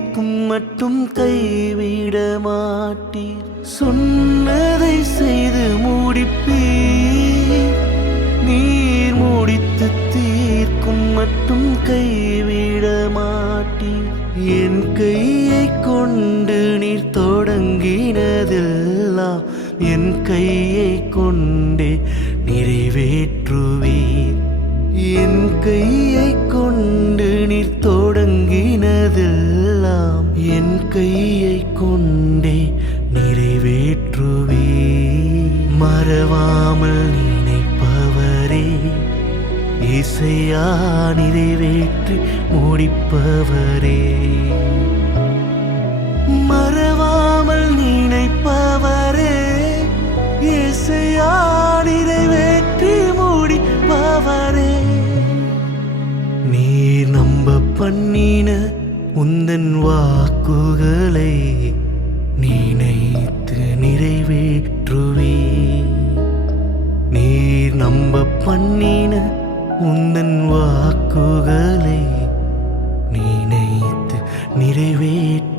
தீர்க்கும் மட்டும் கைவிட மாட்டீர். சொன்னதை செய்து முடிப்பீர். நீர் முடித்து தீர்க்கும் மட்டும் கைவிட மாட்டீர். என் கையை கொண்டு நீர் தொடங்கினதெல்லாம் என் கையை கொண்டே நிறைவேற்றுவீர். என் கையை கொண்டு நீர் தொடங்கினதெல்லாம் என் கையை கொண்டே நிறைவேற்றுவீர். மறவாமல் நினைப்பவரே, இசையா நிறைவேற்றி முடிப்பவரே. மறவாமல் நினைப்பவரே, இசையா நிறைவேற்றி முடிப்பவரே. நீர் நம்ப பண்ணின உந்தன் வாக்குகளை நினைத்து நிறைவேற்றுவீர். நீர் நம்ப பண்ணின உந்தன் வாக்குகளை நினைத்து நிறைவேற்றுவீர்.